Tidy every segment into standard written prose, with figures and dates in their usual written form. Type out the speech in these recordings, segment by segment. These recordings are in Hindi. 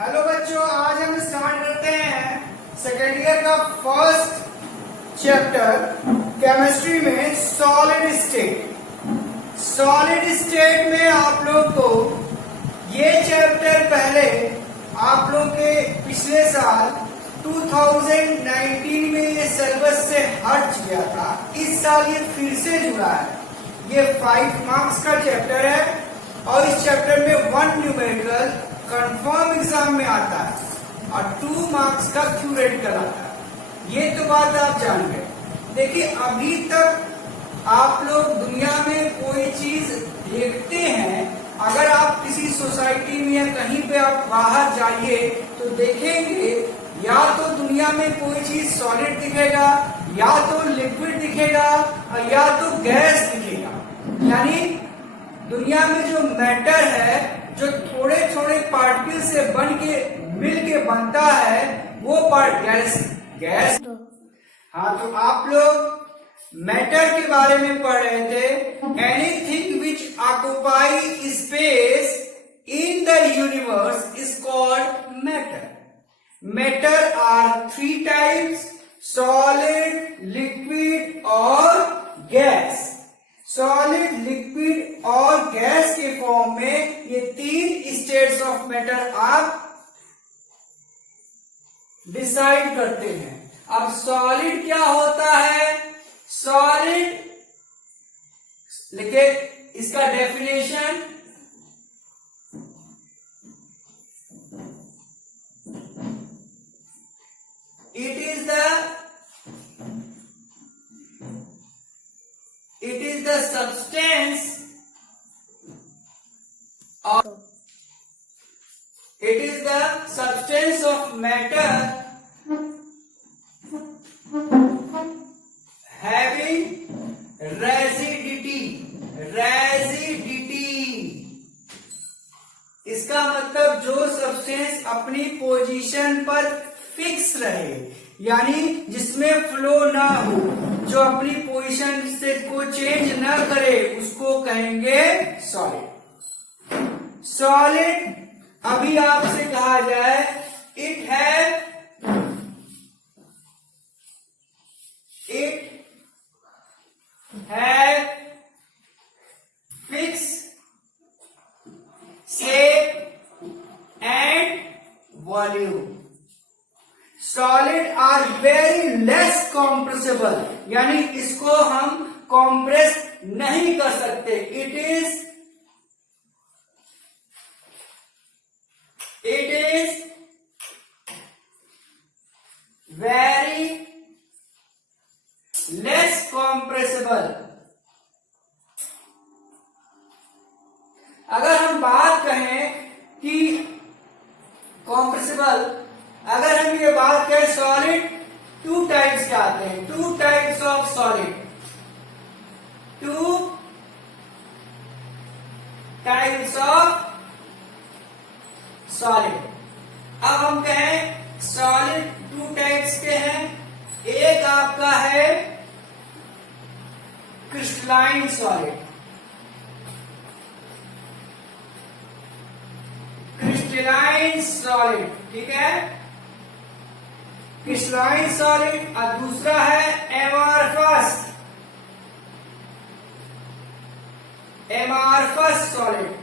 हेलो बच्चों, आज हम स्टार्ट करते हैं सेकेंड ईयर का फर्स्ट चैप्टर केमिस्ट्री में सॉलिड स्टेट। सॉलिड स्टेट में आप लोग को ये चैप्टर पहले आप लोग के पिछले साल 2019 में ये सिलेबस से हट गया था। इस साल ये फिर से जुड़ा है। ये 5 मार्क्स का चैप्टर है और इस चैप्टर में 1 न्यूमेरिकल कंफर्म एग्जाम में आता है और 2 मार्क्स का थ्योरेटिकल आता है। ये तो बात आप जान गए। देखिए, अभी तक आप लोग दुनिया में कोई चीज देखते हैं, अगर आप किसी सोसाइटी में या कहीं पे आप बाहर जाइए तो देखेंगे या तो दुनिया में कोई चीज सॉलिड दिखेगा, या तो लिक्विड दिखेगा, या तो गैस दिखेगा। यानी दुनिया में जो मैटर है, जो थोड़े थोड़े पार्टिकल से बन के मिल के बनता है, वो पार्ट गैस। हाँ, तो आप लोग मैटर के बारे में पढ़ रहे थे। Anything which occupy space in the universe is called matter. Matter are 3 types: solid, liquid और गैस। सॉलिड, लिक्विड और गैस के फॉर्म में ये 3 स्टेट्स ऑफ मैटर आप डिसाइड करते हैं। अब सॉलिड क्या होता है? सॉलिड लिखे इसका definition. It is the substance of matter having rigidity। इसका मतलब जो सब्सटेंस अपनी पोजीशन पर फिक्स रहे, यानी जिसमें फ्लो ना हो, जो अपनी पोजीशन से को चेंज ना करे, उसको कहेंगे सॉलिड। सॉलिड अभी आपसे कहा जाए it have fix shape and volume. Solid are very less compressible, यानी इसको हम कॉम्प्रेस नहीं कर सकते। It is very less compressible. अगर हम बात कहें कि कॉम्प्रेसिबल, अगर हम ये बात करें सॉलिड, 2 टाइप्स के आते हैं। 2 types of solid. 2 types of solid. अब हम कहें सॉलिड 2 टाइप्स के हैं। एक आपका है क्रिस्टलाइन सॉलिड। क्रिस्टलाइन सॉलिड, ठीक है, क्रिस्टलाइन सॉलिड। और दूसरा है एमार्फस सॉलिड।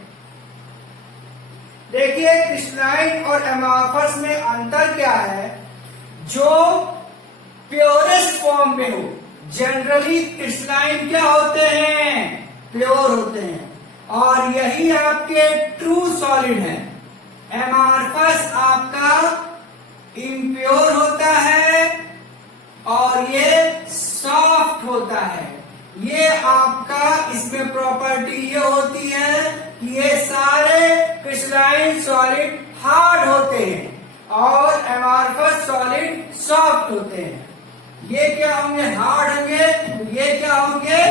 देखिए, क्रिस्टलाइन और एमार्फस में अंतर क्या है? जो प्योरेस्ट फॉर्म में हो, जनरली क्रिस्टलाइन क्या होते हैं? प्योर होते हैं, और यही आपके ट्रू सॉलिड है। एमार्फस आपका इम्प्योर होता है और ये सॉफ्ट होता है। ये आपका, इसमें प्रॉपर्टी ये होती है कि ये सारे क्रिस्टलाइन सॉलिड हार्ड होते हैं और एमार्फस सॉलिड सॉफ्ट होते हैं। ये क्या होंगे? हार्ड होंगे। ये क्या होंगे?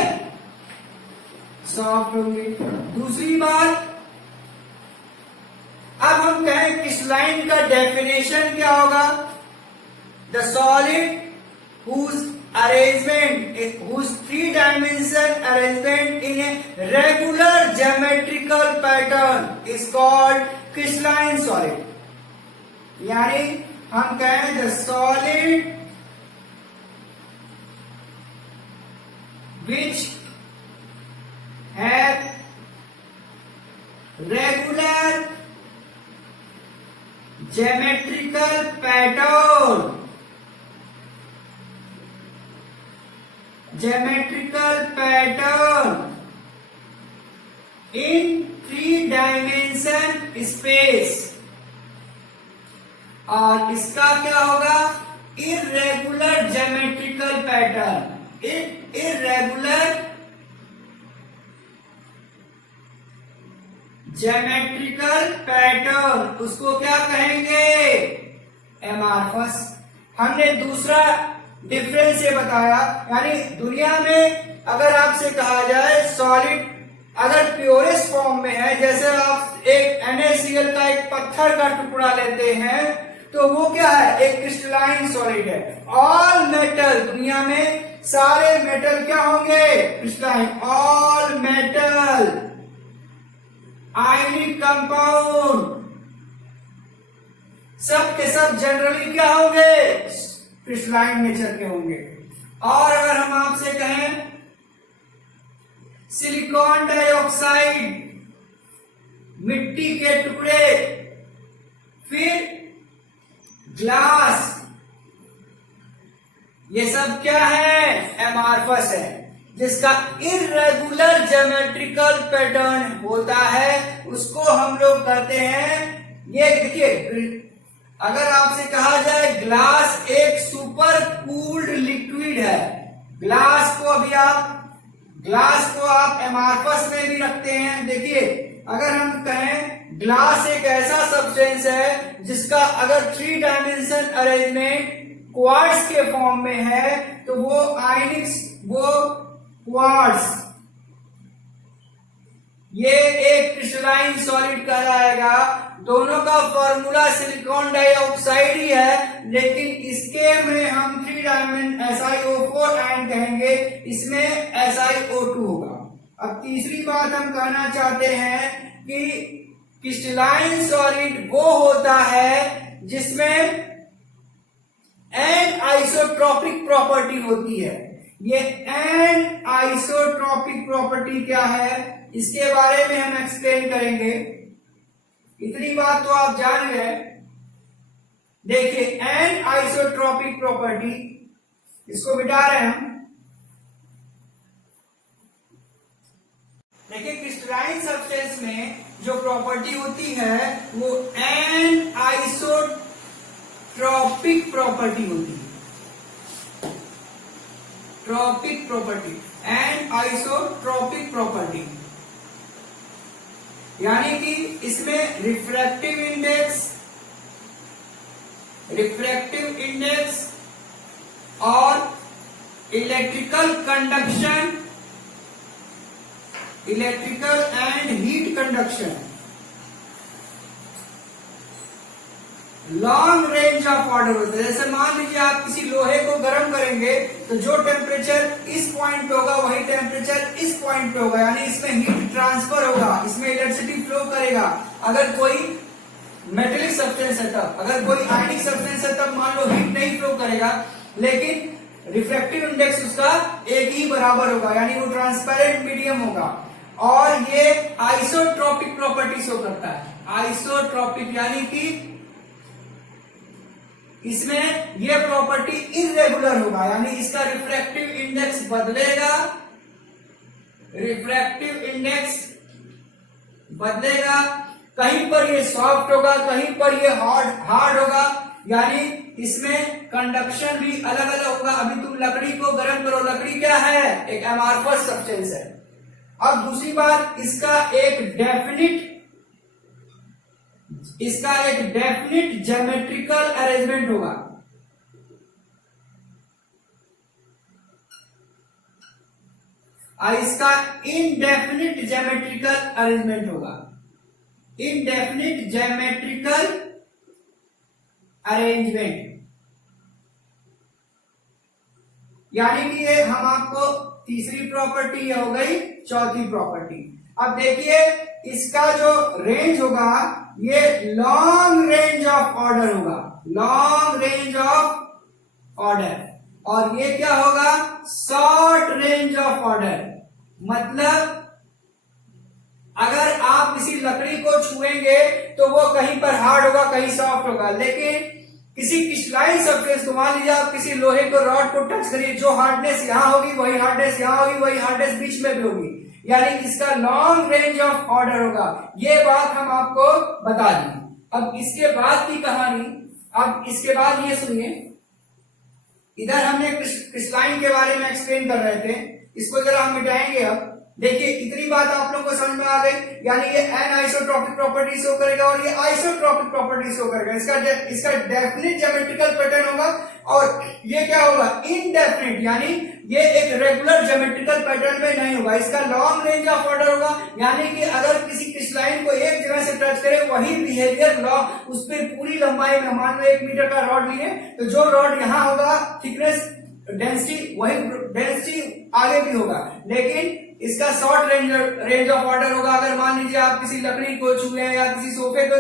सॉफ्ट होंगे। दूसरी बात, अब हम कहें क्रिस्टलाइन का डेफिनेशन क्या होगा? The solid whose 3-dimensional arrangement in a regular geometrical pattern is called crystalline solid। यानी हम कहें the solid which have regular geometrical pattern in 3-dimension space। और इसका क्या होगा? Irregular geometrical pattern. Irregular geometrical pattern, उसको क्या कहेंगे? एमार्फस। हमने दूसरा डिफरेंस ये बताया, यानी दुनिया में अगर आपसे कहा जाए सॉलिड अगर प्योरेस्ट फॉर्म में है, जैसे आप एक NaCl का एक पत्थर का टुकड़ा लेते हैं तो वो क्या है? एक क्रिस्टलाइन सॉलिड है। ऑल मेटल, दुनिया में सारे मेटल क्या होंगे? Crystalline. All metal ionic compound सब के सब जनरली क्या होंगे? क्रिस्टलाइन नेचर के होंगे। और अगर हम आपसे कहें सिलिकॉन डाइऑक्साइड, मिट्टी के टुकड़े, फिर ग्लास, ये सब क्या है? एमार्फस है, जिसका इर्रेगुलर ज्योमेट्रिकल पैटर्न होता है, उसको हम लोग कहते हैं। ये देखिए, अगर आपसे कहा जाए ग्लास एक सुपर कूल्ड लिक्विड है, ग्लास को आप एमार्फस में भी रखते हैं। देखिए, अगर हम कहें ग्लास एक ऐसा सब्सटेंस है जिसका अगर 3 डायमेंशन अरेंजमेंट क्वार्ट्ज के फॉर्म में है तो वो क्वार्ट्ज, ये एक क्रिस्टलाइन सॉलिड कहलाएगा। दोनों का फॉर्मूला सिलिकॉन डाइऑक्साइड ही है, लेकिन इसके में हम 3 डायमेंशन SiO4 आयन कहेंगे, इसमें SiO2 होगा। अब तीसरी बात हम कहना चाहते हैं कि क्रिस्टलाइन सॉलिड वो होता है जिसमें एन आइसोट्रोपिक प्रॉपर्टी होती है। ये एन आइसोट्रोपिक प्रॉपर्टी क्या है, इसके बारे में हम एक्सप्लेन करेंगे। इतनी बात तो आप जान गए। देखिए, एन आइसोट्रोपिक प्रॉपर्टी, इसको मिटा रहे हैं हम। देखिए, क्रिस्टलाइन सब्सटेंस में जो प्रॉपर्टी होती है वो एन आइसोट्रोपिक प्रॉपर्टी होती है। Tropic property, an isotropic property, यानी कि इसमें रिफ्रैक्टिव इंडेक्स और electrical and heat conduction, long range of order होता है। जैसे मान लीजिए आप किसी लोहे को गर्म करेंगे तो जो टेम्परेचर इस पॉइंट पे होगा वही टेम्परेचर इस पॉइंट पे होगा, यानी इसमें हीट ट्रांसफर होगा, इसमें इलेक्ट्रिसिटी फ्लो करेगा। अगर कोई मेटेलिक सब्सटेंस है तब, अगर कोई आयनिक सब्सटेंस है तब मान लो हीट नहीं फ्लो करेगा, लेकिन रिफ्रैक्टिव इंडेक्स उसका एक ही बराबर होगा, यानी वो ट्रांसपेरेंट मीडियम होगा। और ये आइसोट्रोपिक प्रॉपर्टी शो करता है। आइसोट्रोपिक यानी कि इसमें ये प्रॉपर्टी इर्रेगुलर होगा, यानी इसका रिफ्रैक्टिव इंडेक्स बदलेगा। कहीं पर ये सॉफ्ट होगा, कहीं पर ये हार्ड होगा, यानी इसमें कंडक्शन भी अलग अलग होगा। अभी तुम लकड़ी को गर्म करो, लकड़ी क्या है? एक एमार्फस सब्सटेंस है। अब दूसरी बात, इसका एक डेफिनिट ज्योमेट्रिकल अरेंजमेंट होगा। इसका इनडेफिनिट ज्योमेट्रिकल अरेंजमेंट होगा। इनडेफिनिट ज्योमेट्रिकल अरेंजमेंट, यानी कि ये हम आपको तीसरी प्रॉपर्टी हो गई। चौथी प्रॉपर्टी, अब देखिए इसका जो रेंज होगा ये लॉन्ग रेंज ऑफ ऑर्डर होगा, लॉन्ग रेंज ऑफ ऑर्डर, और ये क्या होगा शॉर्ट रेंज ऑफ ऑर्डर। मतलब अगर आप किसी लकड़ी को छुएंगे तो वो कहीं पर हार्ड होगा कहीं सॉफ्ट होगा, लेकिन किसी क्रिस्टलाइन सरफेस को मान लीजिए आप किसी लोहे को रॉड को टच करिए, जो हार्डनेस यहां होगी वही हार्डनेस यहां होगी, वही हार्डनेस बीच में भी होगी, यानी इसका लॉन्ग रेंज ऑफ ऑर्डर होगा। ये बात हम आपको बता दें। अब इसके बाद की कहानी, अब इसके बाद ये सुनिए, इधर हमने क्रिस्टलाइन के बारे में एक्सप्लेन कर रहे थे, इसको जरा हम मिटाएंगे। अब देखिए इतनी बात आप लोग को समझ में आ गई, यानी ये एनआइसोट्रॉपिक प्रॉपर्टी शो करेगा और ये आइसोट्रॉपिक प्रॉपर्टी शो करेगा। इसका डेफिनिट ज्योमेट्रिकल पैटर्न होगा और ये क्या होगा इनडेफिनिट, यानी ये एक रेगुलर ज्योमेट्रिकल पैटर्न में नहीं होगा। इसका लॉन्ग रेंज ऑफ ऑर्डर होगा, यानी कि अगर किसी क्रिस्टलाइन को एक जगह से टच करे वही बिहेवियर लॉ उस पर पूरी लंबाई में, मान लो 1 मीटर का रॉड लिए तो जो रॉड यहाँ होगा थिकनेस डेंसिटी वही डेंसिटी आगे भी होगा, लेकिन इसका शॉर्ट रेंज ऑफ ऑर्डर होगा। अगर मान लीजिए आप किसी लकड़ी को छुए या किसी सोफे को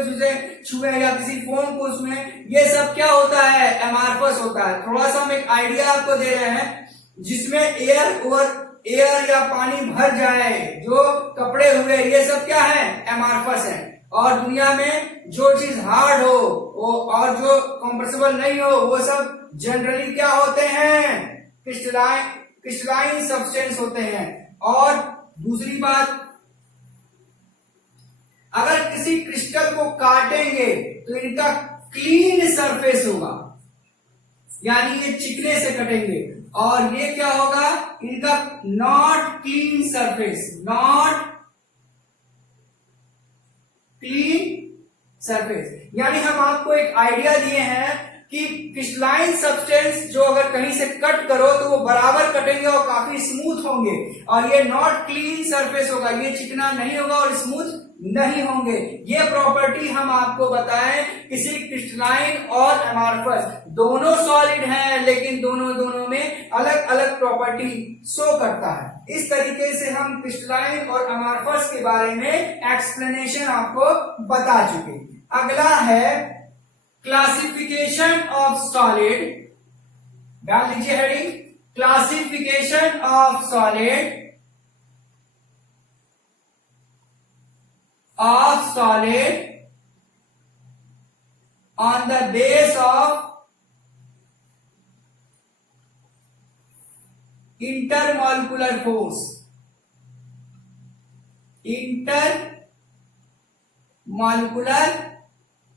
छुए या किसी फोन को छुए, ये सब क्या होता है एमार्फस होता है। थोड़ा सा हम एक आइडिया आपको दे रहे हैं, जिसमें एयर या पानी भर जाए, जो कपड़े हुए, ये सब क्या है एमार्फस है। और दुनिया में जो चीज हार्ड हो वो और जो कंप्रेसिबल नहीं हो वो सब जनरली क्या होते हैं क्रिस्टलाइन सब्सटेंस होते हैं। और दूसरी बात, अगर किसी क्रिस्टल को काटेंगे तो इनका क्लीन सरफेस होगा, यानी ये चिकने से कटेंगे, और ये क्या होगा इनका not clean surface, not clean surface. यानी हम आपको एक आइडिया दिए हैं कि क्रिस्टलाइन सब्सटेंस जो अगर कहीं से कट करो तो वो बराबर कटेंगे और काफी स्मूथ होंगे, और ये नॉट क्लीन सरफेस होगा, ये चिकना नहीं होगा और स्मूथ नहीं होंगे। ये प्रॉपर्टी हम आपको बताएं किसी क्रिस्टलाइन और एमार्फस, दोनों सॉलिड हैं लेकिन दोनों में अलग अलग प्रॉपर्टी शो करता है। इस तरीके से हम क्रिस्टलाइन और एमार्फस के बारे में एक्सप्लेनेशन आपको बता चुके। अगला है क्लासिफिकेशन ऑफ सॉलिड, डाल लीजिए heading classification of solid on the base of intermolecular force, intermolecular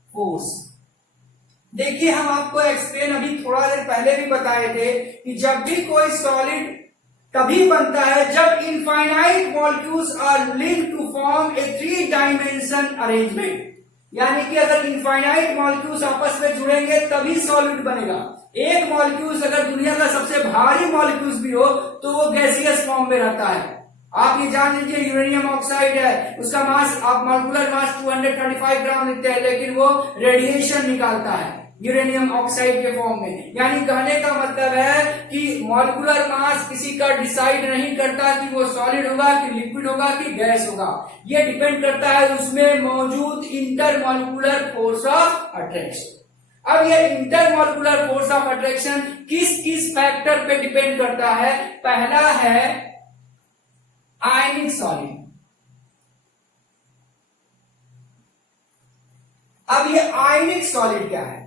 force। देखिए हम आपको एक्सप्लेन अभी थोड़ा देर पहले भी बताए थे कि जब भी कोई सॉलिड तभी बनता है जब infinite molecules are linked to form a 3 dimension arrangement, यानी कि अगर इनफाइनाइट मॉलिक्यूल्स आपस में जुड़ेंगे तभी सॉलिड बनेगा। एक मॉलिक्यूल्स अगर दुनिया का सबसे भारी मॉलिक्यूल्स भी हो तो वो गैसियस फॉर्म में रहता है। आप ये जान लीजिए यूरेनियम ऑक्साइड है, उसका मास आप मॉलिक्यूलर मास 235 ग्राम लिखते हैं, लेकिन वो रेडिएशन निकालता है यूरेनियम ऑक्साइड के फॉर्म में। यानी कहने का मतलब है कि मॉलिक्यूलर मास किसी का डिसाइड नहीं करता कि वो सॉलिड होगा कि लिक्विड होगा कि गैस होगा, ये डिपेंड करता है उसमें मौजूद इंटरमॉलिक्यूलर फोर्स ऑफ अट्रैक्शन। अब ये इंटरमॉलिक्यूलर फोर्स ऑफ अट्रैक्शन किस किस फैक्टर पे डिपेंड करता है? पहला है आयनिक सॉलिड। अब ये आयनिक सॉलिड क्या है?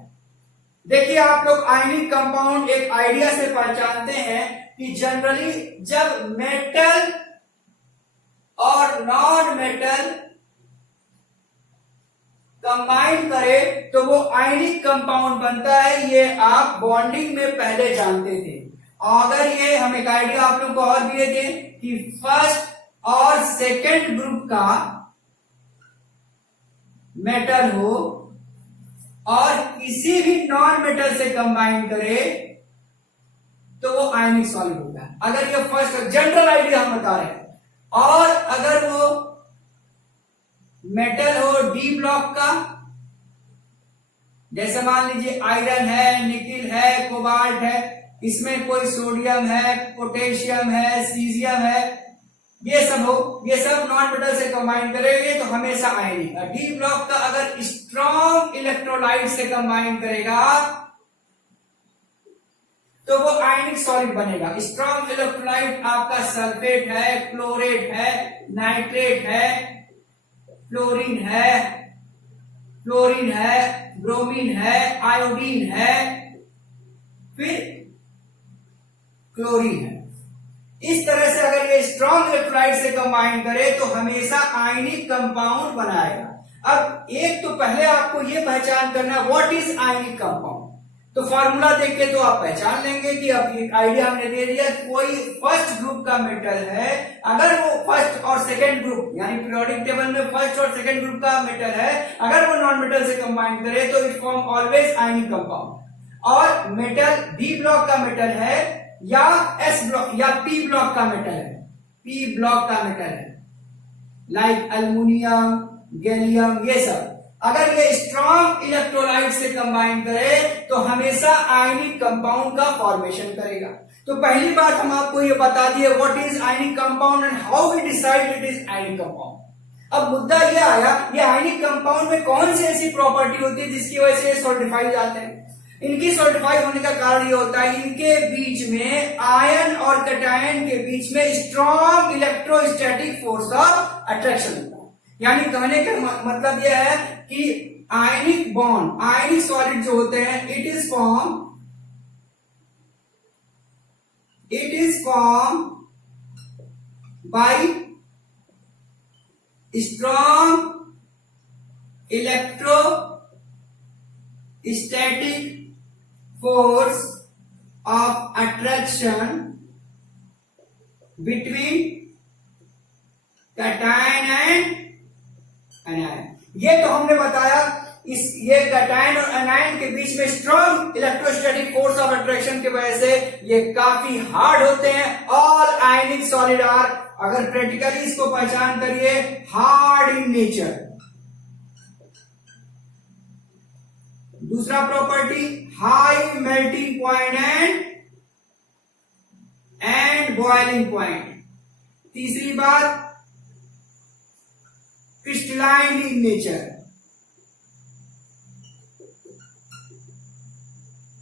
देखिए आप लोग आयनिक कंपाउंड एक आइडिया से पहचानते हैं कि जनरली जब मेटल और नॉन मेटल कंबाइन करे तो वो आयनिक कंपाउंड बनता है। ये आप बॉन्डिंग में पहले जानते थे। अगर ये हम एक आइडिया आप लोग को और दिए थे कि फर्स्ट और सेकेंड ग्रुप का मेटल हो और किसी भी नॉन मेटल से कंबाइन करे तो वो आयनिक सॉलिड होता है। अगर ये फर्स्ट जनरल आइडिया हम बता रहे हैं, और अगर वो मेटल हो डी ब्लॉक का, जैसे मान लीजिए आयरन है, निकिल है, कोबाल्ट है, इसमें कोई सोडियम है, पोटेशियम है, सीजियम है, ये सब नॉन मेटल से कंबाइन करेंगे तो हमेशा आयनिक। डी ब्लॉक का अगर स्ट्रॉन्ग इलेक्ट्रोलाइट से कंबाइन करेगा तो वो आयनिक सॉलिड बनेगा। स्ट्रॉन्ग इलेक्ट्रोलाइट आपका सल्फेट है, क्लोरेट है, नाइट्रेट है, फ्लोरीन है, ब्रोमीन है, आयोडीन है, फिर क्लोरीन है। इस तरह से अगर ये स्ट्रॉन्ग इलेक्ट्रोलाइट से कंबाइन करे तो हमेशा आयनिक कंपाउंड बनाएगा। अब एक तो पहले आपको ये पहचान करना व्हाट इज आयनिक कंपाउंड। तो फार्मूला देख के तो आप पहचान लेंगे कि अब एक आइडिया हमने दे दिया। कोई फर्स्ट ग्रुप का मेटल है, अगर वो फर्स्ट और सेकेंड ग्रुप यानी पीरियोडिक टेबल में फर्स्ट और सेकेंड ग्रुप का मेटल है, अगर वो नॉन मेटल से कंबाइन करे तो it form always ionic compound. और मेटल डी ब्लॉक का मेटल है या एस ब्लॉक या पी ब्लॉक का मेटल है, पी ब्लॉक का मेटल है लाइक एल्युमिनियम, गैलियम, ये सब अगर ये स्ट्रॉन्ग इलेक्ट्रोलाइट से कंबाइन करे तो हमेशा आयनिक कंपाउंड का फॉर्मेशन करेगा। तो पहली बात हम आपको ये बता दिए what is ionic compound and how we decide it is ionic compound. अब मुद्दा ये आया ये आयनिक कंपाउंड में कौन सी ऐसी प्रॉपर्टी होती है जिसकी वजह से सॉल्टिफाई जाते हैं। इनकी सॉल्टिफाई होने का कारण ये होता है इनके बीच में आयन और कैटायन के बीच में strong electrostatic force of attraction होता है। यानी कहने का मतलब यह है कि आयनिक बॉन्ड, आयनिक सॉलिड जो होते हैं it is form by strong electrostatic force of attraction between cation and anion. ये तो हमने बताया ये कैटायन और एनायन के बीच में strong electrostatic force of attraction की वजह से ये काफी हार्ड होते हैं। ऑल आयनिक सॉलिड आर, अगर प्रैक्टिकली इसको पहचान करिए, हार्ड इन नेचर। दूसरा property high melting point and boiling point. तीसरी बात क्रिस्टलाइन इन नेचर।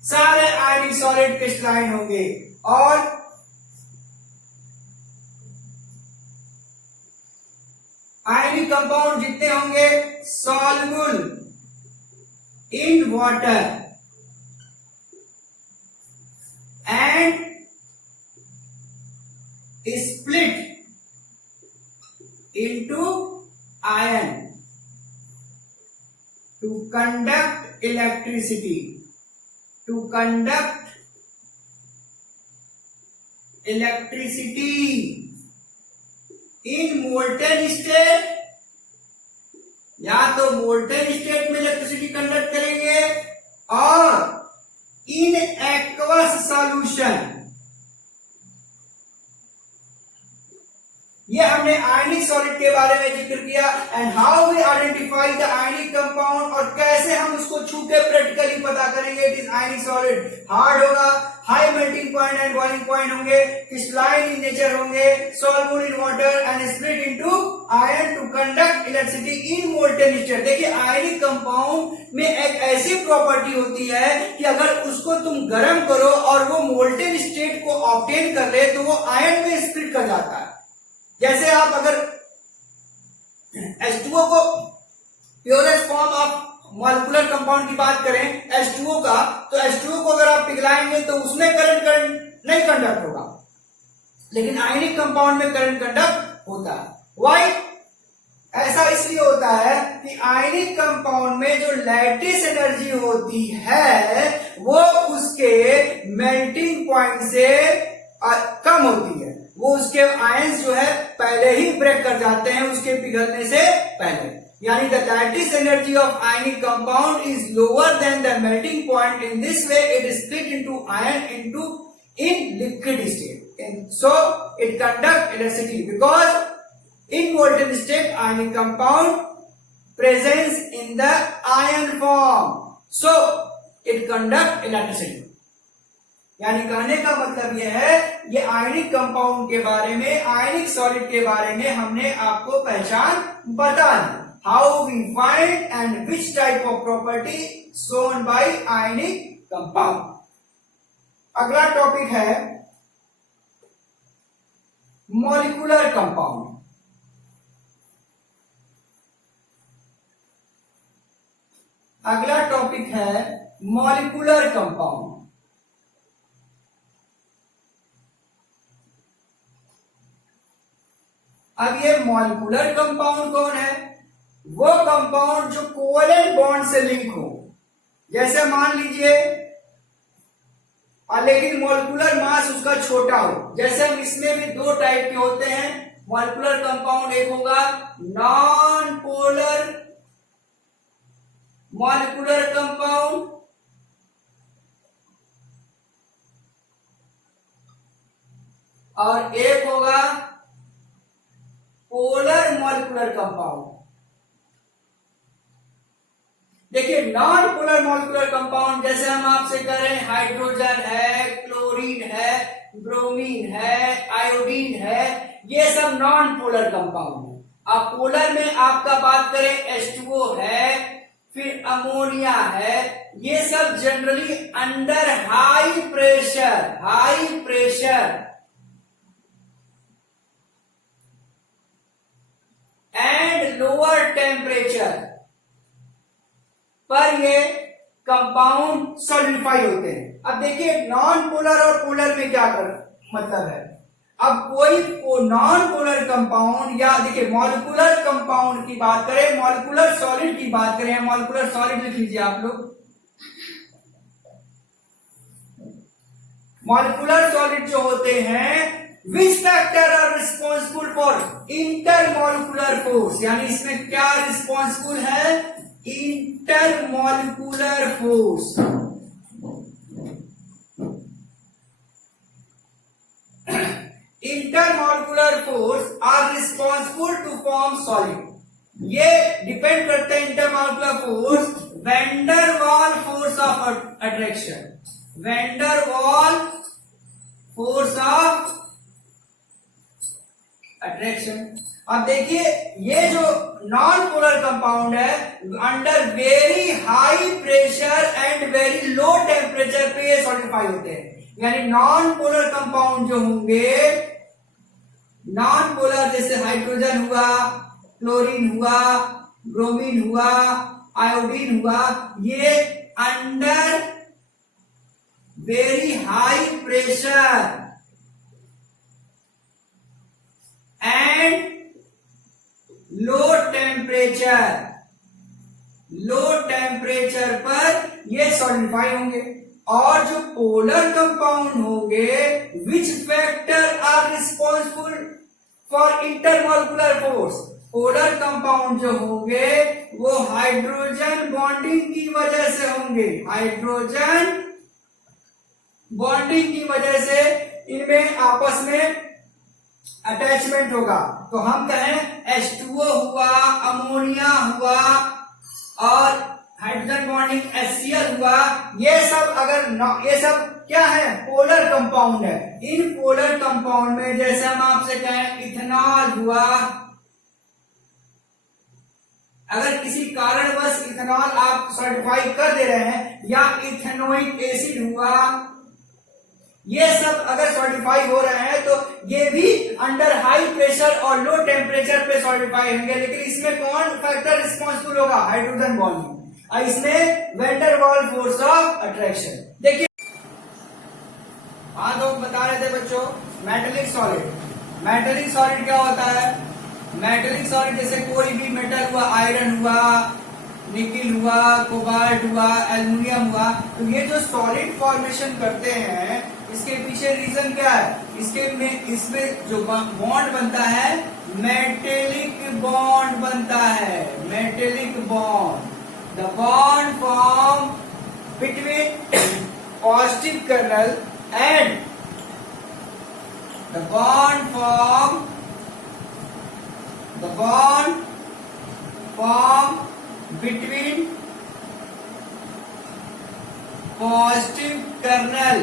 सारे आयनिक सॉलिड क्रिस्टलाइन होंगे और आयनिक कंपाउंड जितने होंगे soluble in water and split into iron to conduct electricity, in molten state, या तो मोल्टन स्टेट में इलेक्ट्रिसिटी कंडक्ट करेंगे और इन एक्वस सॉल्यूशन। ये हमने आयनिक सॉलिड के बारे में जिक्र किया and how we identify the ionic compound, और कैसे हम उसको छू के प्रैक्टिकली पता करेंगे it is ionic solid. Hard होगा, high melting point and boiling point होंगे, क्रिस्टलाइन इन नेचर होंगे, soluble in water and split into ion to conduct electricity in molten state. देखिए आयनिक कंपाउंड में एक ऐसी प्रॉपर्टी होती है कि अगर उसको तुम गर्म करो और वो मोल्टन स्टेट को ऑब्टेन कर ले तो वो आयन में स्प्लिट कर जाता है। जैसे आप अगर H2O को purest form of molecular compound की बात करें H2O का, तो H2O को अगर आप पिघलाएंगे तो उसमें करंट नहीं कंडक्ट होगा, लेकिन आयनिक कंपाउंड में करंट कंडक्ट होता है। व्हाई? ऐसा इसलिए होता है कि आयनिक कंपाउंड में जो लैटिस एनर्जी होती है वो उसके मेल्टिंग पॉइंट से कम होती है। वो उसके आयंस जो है पहले ही ब्रेक कर जाते हैं उसके पिघलने से पहले, यानी the lattice energy of ionic compound is lower than the melting point. In this way it is split into ion into in liquid state, so it conduct electricity because in molten state ionic compound presence in the ion form, so it conduct electricity. यानी कहने का मतलब यह है, ये आयनिक कंपाउंड के बारे में, आयनिक सॉलिड के बारे में हमने आपको पहचान बता दी। How we find and which type of property shown by ionic compound. अगला टॉपिक है मॉलिक्यूलर कंपाउंड। अगला टॉपिक है मॉलिक्यूलर कंपाउंड। अब ये मॉलिक्यूलर कंपाउंड कौन है? वो कंपाउंड जो कोवेलेंट बॉन्ड से लिंक हो, जैसे मान लीजिए लेकिन मॉलिक्यूलर मास उसका छोटा हो। जैसे हम इसमें भी दो टाइप के होते हैं मॉलिक्यूलर कंपाउंड, एक होगा नॉन पोलर मॉलिक्यूलर कंपाउंड और एक होगा पोलर मॉलिक्यूलर कंपाउंड। देखिए नॉन पोलर मॉलिक्यूलर कंपाउंड जैसे हम आपसे करें हाइड्रोजन है, क्लोरीन है, ब्रोमीन है, आयोडीन है, ये सब नॉन पोलर कंपाउंड है। अब पोलर में आपका बात करें H2O है, फिर अमोनिया है, ये सब generally under high pressure and lower temperature पर ये कंपाउंड सॉलिडिफाई होते हैं। अब देखिए नॉन पोलर और पोलर में क्या मतलब है। अब कोई नॉन पोलर कंपाउंड या देखिए मॉलिक्यूलर कंपाउंड की बात करें, मॉलिक्यूलर सॉलिड की बात करें, मॉलिक्यूलर सॉलिड लिख लीजिए आप लोग। मॉलिक्यूलर सॉलिड जो होते हैं which factor are responsible for intermolecular force, यानी इसमें क्या रिस्पॉन्सिबल है? Intermolecular force. Intermolecular force are responsible to form solid. ये डिपेंड करते हैं intermolecular force van Waals force of attraction, van Waals force of attraction. अब देखिए ये जो नॉन पोलर कंपाउंड है under very high pressure and very low temperature पे ये सॉलिडिफाई होते हैं। यानी नॉन पोलर कंपाउंड जो होंगे, नॉन पोलर जैसे हाइड्रोजन हुआ, क्लोरीन हुआ, ब्रोमीन हुआ, आयोडीन हुआ, ये under very high pressure and low temperature पर ये सॉलिडिफाई होंगे। और जो पोलर कंपाउंड होंगे which factor are responsible for intermolecular force, polar compound जो होंगे वो हाइड्रोजन बॉन्डिंग की वजह से होंगे, हाइड्रोजन बॉन्डिंग की वजह से इनमें आपस में अटैचमेंट होगा। तो हम कहें H2O हुआ, अमोनिया हुआ और हाइड्रोजन बॉन्डिंग HCl हुआ, ये सब क्या है? पोलर कंपाउंड है। इन पोलर कंपाउंड में जैसे हम आपसे कहें इथेनॉल हुआ, अगर किसी कारणवश इथेनॉल आप सर्टिफाई कर दे रहे हैं, या इथेनोइक एसिड हुआ, ये सब अगर सॉलिडिफाई हो रहे हैं तो ये भी अंडर हाई प्रेशर और लो टेम्परेचर पे सॉलिडिफाई होंगे। लेकिन इसमें कौन फैक्टर रिस्पॉन्सिबल होगा? Hydrogen bonding. और इसमें वैन डर वाल फोर्स ऑफ अट्रैक्शन। देखिए हाँ तो बता रहे थे बच्चों मेटेलिक सॉलिड। मेटेलिक सॉलिड क्या होता है? मेटेलिक सॉलिड जैसे कोई भी मेटल हुआ, आयरन हुआ, निकिल हुआ, कोबाल्ट हुआ, एल्युमिनियम हुआ, तो ये जो सॉलिड फॉर्मेशन करते हैं इसके पीछे रीजन क्या है? इसमें जो बॉन्ड बनता है मेटेलिक बॉन्ड बनता है, metallic bond. The bond form between positive kernel and the bond form between positive kernel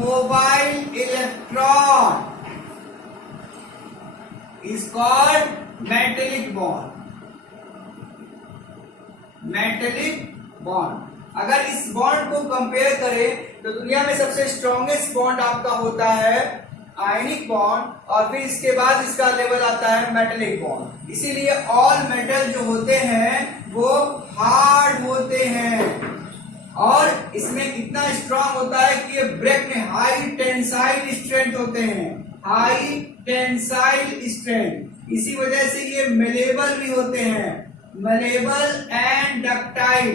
mobile electron is called metallic bond. Metallic bond. अगर इस बॉन्ड को कंपेयर करें तो दुनिया में सबसे स्ट्रॉन्गेस्ट बॉन्ड आपका होता है आयनिक बॉन्ड, और फिर इसके बाद इसका लेवल आता है मेटेलिक बॉन्ड। इसीलिए ऑल मेटल जो होते हैं वो हार्ड होते हैं, और इसमें इतना स्ट्रांग होता है कि ये ब्रेक में हाई टेंसाइल स्ट्रेंथ होते हैं, हाई टेंसाइल स्ट्रेंथ। इसी वजह से ये मेलेबल भी होते हैं, मलेबल एंड डक्टाइल।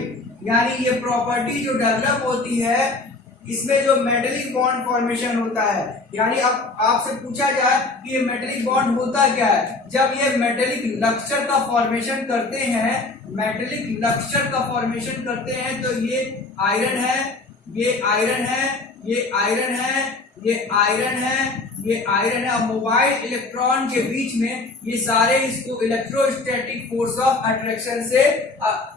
यानी ये प्रॉपर्टी जो डेवलप होती है इसमें जो मेटेलिक बॉन्ड फॉर्मेशन होता है, यानी अब आपसे पूछा जाए कि ये मेटेलिक बॉन्ड होता क्या है, जब ये मेटेलिक लक्सर का फॉर्मेशन करते हैं, मेटेलिक लक्सर का फॉर्मेशन करते हैं तो ये आयरन है, ये आयरन है, ये आयरन है, ये आयरन है, ये आयरन है। मोबाइल इलेक्ट्रॉन के बीच में ये सारे इसको इलेक्ट्रोस्टैटिक फोर्स ऑफ अट्रैक्शन से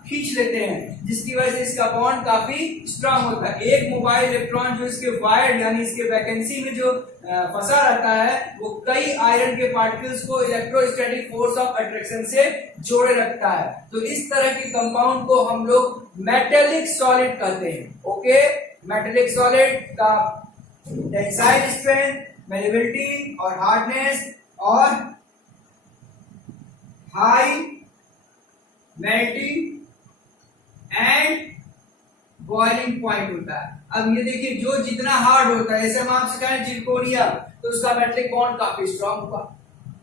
खींच लेते हैं, जिसकी वजह से इसका बॉन्ड काफी स्ट्रांग होता है। एक मोबाइल इलेक्ट्रॉन जो इसके वायर्ड यानी इसके वैकेंसी में जो फंसा रहता है वो कई आयरन के पार्टिकल्स को इलेक्ट्रोस्टैटिक फोर्स ऑफ अट्रैक्शन से जोड़े रखता है। तो इस तरह के कंपाउंड को हम लोग मेटेलिक सॉलिड कहते हैं। ओके, मेटेलिक सॉलिड का टेंसाइल स्ट्रेंथ, मेलेबिलिटी और हार्डनेस और high melting and boiling point होता है। अब ये देखिए जो जितना हार्ड होता है, जैसे हम आपसे कहें जिरकोनियम तो उसका मेटेलिक बॉन्ड काफी स्ट्रांग होगा,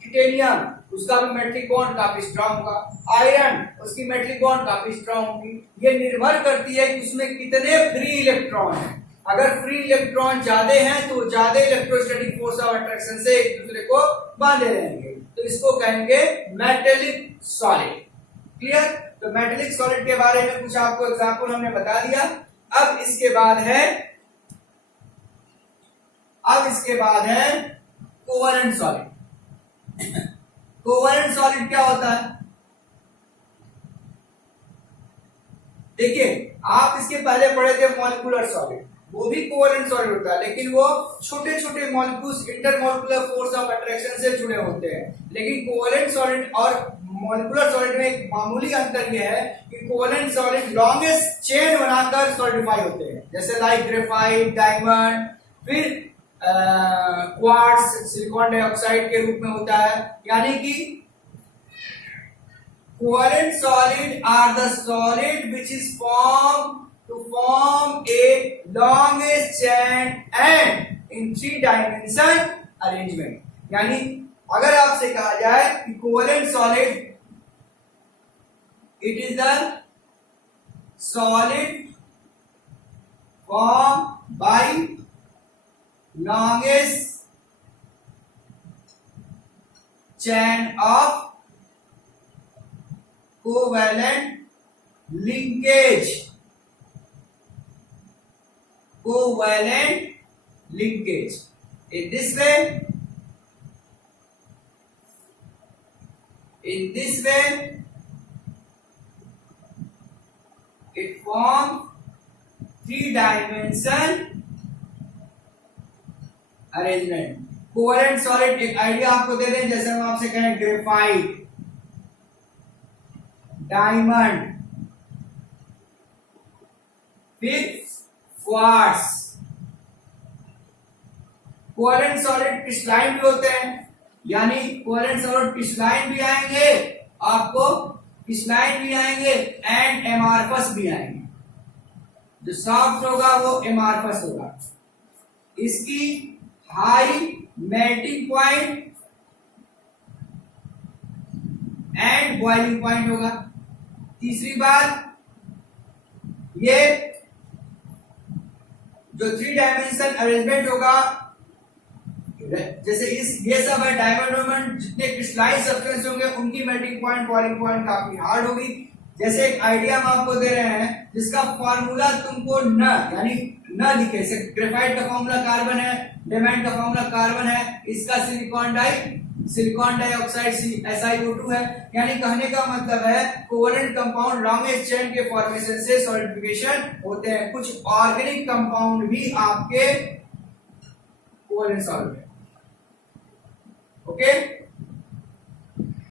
टिटेनियम उसका भी मेटेलिक बॉन्ड काफी स्ट्रांग होगा, आयरन उसकी मेटेलिक बॉन्ड काफी स्ट्रांग होगी। ये निर्भर करती है कि उसमें कितने फ्री इलेक्ट्रॉन है। अगर फ्री इलेक्ट्रॉन ज्यादा हैं तो ज्यादा इलेक्ट्रोस्टैटिक फोर्स ऑफ अट्रैक्शन से एक दूसरे को बांधे रहेंगे, तो इसको कहेंगे मेटेलिक सॉलिड। क्लियर? तो मेटेलिक सॉलिड के बारे में कुछ आपको एग्जांपल हमने बता दिया। अब इसके बाद है कोवलेंट सॉलिड। कोवलेंट सॉलिड क्या होता है? देखिए आप इसके पहले पढ़े थे मॉलिक्यूलर सॉलिड, वो भी कोवलेंट सॉलिड होता है, लेकिन वो छोटे छोटे molecules intermolecular force of attraction से जुड़े होते हैं। लेकिन कोवलेंट सॉलिड और मॉलिक्यूलर सॉलिड में एक मामूली अंतर यह है कि कोवलेंट सॉलिड लॉन्गेस्ट चेन बनाकर सॉलिडिफाई होते हैं, जैसे लाइक ग्रेफाइट, डायमंड, फिर क्वार्ट्ज सिलिकॉन डाइऑक्साइड के रूप में होता है। यानी कि covalent solid are the solid which is form to form a longest chain and in 3 dimension arrangement। यानी अगर आपसे कहा जाए कि covalent solid it is the solid form by longest chain of covalent linkage, covalent linkage। In this way it forms 3-dimension arrangement. Covalent solid एक आइडिया आपको दे दें, जैसे हम आपसे कहें ग्रेफाइट, डायमंड, फिर क्वार्ट्ज। कोवलेंट सॉलिड क्रिस्टलाइन भी होते हैं, यानी कोवलेंट सॉलिड क्रिस्टलाइन भी आएंगे, आपको क्रिस्टलाइन भी आएंगे एंड एमार्फस भी आएंगे। जो सॉफ्ट होगा वो एमार्फस होगा। इसकी high melting point and boiling point होगा। तीसरी बात, ये जो 3 डायमेंशन अरेंजमेंट होगा, जैसे ये सब है डायमंड वायमंड, जितने क्रिस्टलाइन सब्सटेंस होंगे उनकी मेल्टिंग पॉइंट बॉइलिंग पॉइंट काफी हार्ड होगी। जैसे एक आइडिया हम आपको दे रहे हैं जिसका फॉर्मूला तुमको न लिखे, जैसे ग्रेफाइट का फॉर्मूला कार्बन है, डायमंड का फॉर्मूला कार्बन है, इसका सिलिकॉन डाइऑक्साइड SiO2 है। यानी कहने का मतलब है कोवलेंट कंपाउंड लॉन्गेस्ट चेन के फॉर्मेशन से सॉलिडिफिकेशन होते हैं। कुछ ऑर्गेनिक कंपाउंड भी आपके कोवेलेंट सॉल्वेंट। ओके